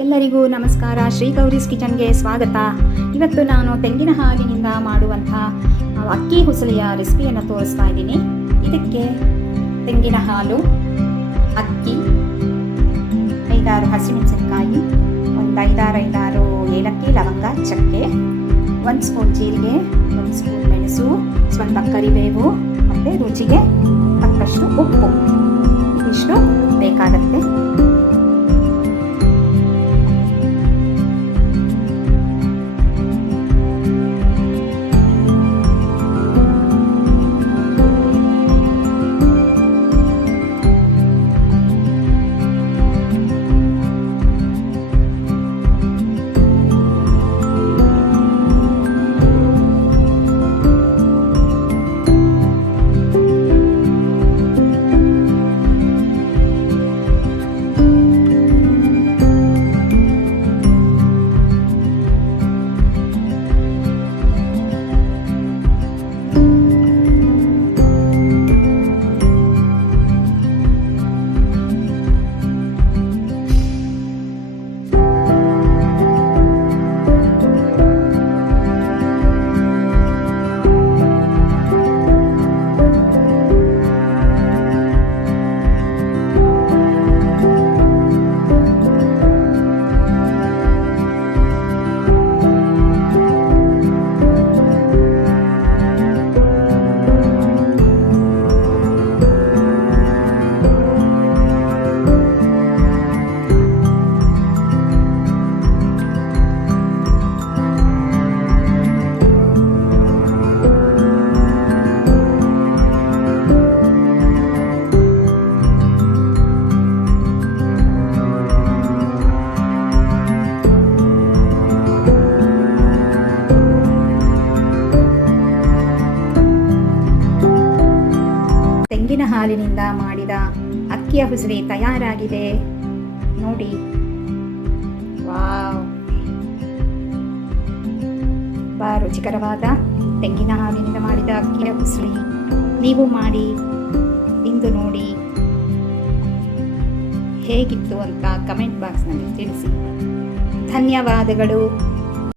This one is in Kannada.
ಎಲ್ಲರಿಗೂ ನಮಸ್ಕಾರ. ಶ್ರೀ ಗೌರೀಸ್ ಕಿಚನ್ಗೆ ಸ್ವಾಗತ. ಇವತ್ತು ನಾನು ತೆಂಗಿನ ಹಾಲಿನಿಂದ ಮಾಡುವಂಥ ಅಕ್ಕಿ ಹುಸಲಿಯ ರೆಸಿಪಿಯನ್ನು ತೋರಿಸ್ತಾ ಇದ್ದೀನಿ. ಇದಕ್ಕೆ ತೆಂಗಿನ ಹಾಲು, ಅಕ್ಕಿ, 5-6 ಹಸಿಮೆಣಸಿನಕಾಯಿ, ಒಂದು 5-6 ಏಲಕ್ಕಿ, ಲವಂಗ, ಚಕ್ಕೆ, 1 ಸ್ಪೂನ್ ಜೀರಿಗೆ, 1 ಸ್ಪೂನ್ ಮೆಣಸು, ಸ್ವಲ್ಪ ಕರಿಬೇವು ಮತ್ತು ರುಚಿಗೆ ತಕ್ಕಷ್ಟು ಉಪ್ಪು, ಇದಿಷ್ಟು ಬೇಕಾಗತ್ತೆ. ತೆಂಗಿನ ಹಾಲಿನಿಂದ ಮಾಡಿದ ಅಕ್ಕಿಯ ಹುಸಲಿ ತಯಾರಾಗಿದೆ ನೋಡಿ. ವಾವ್, ತುಂಬಾ ರುಚಿಕರವಾದ ತೆಂಗಿನ ಹಾಲಿನಿಂದ ಮಾಡಿದ ಅಕ್ಕಿಯ ಹುಸಲಿ ನೀವು ಮಾಡಿ ಇಂದು ನೋಡಿ ಹೇಗಿತ್ತು ಅಂತ ಕಮೆಂಟ್ ಬಾಕ್ಸ್ನಲ್ಲಿ ತಿಳಿಸಿ. ಧನ್ಯವಾದಗಳು.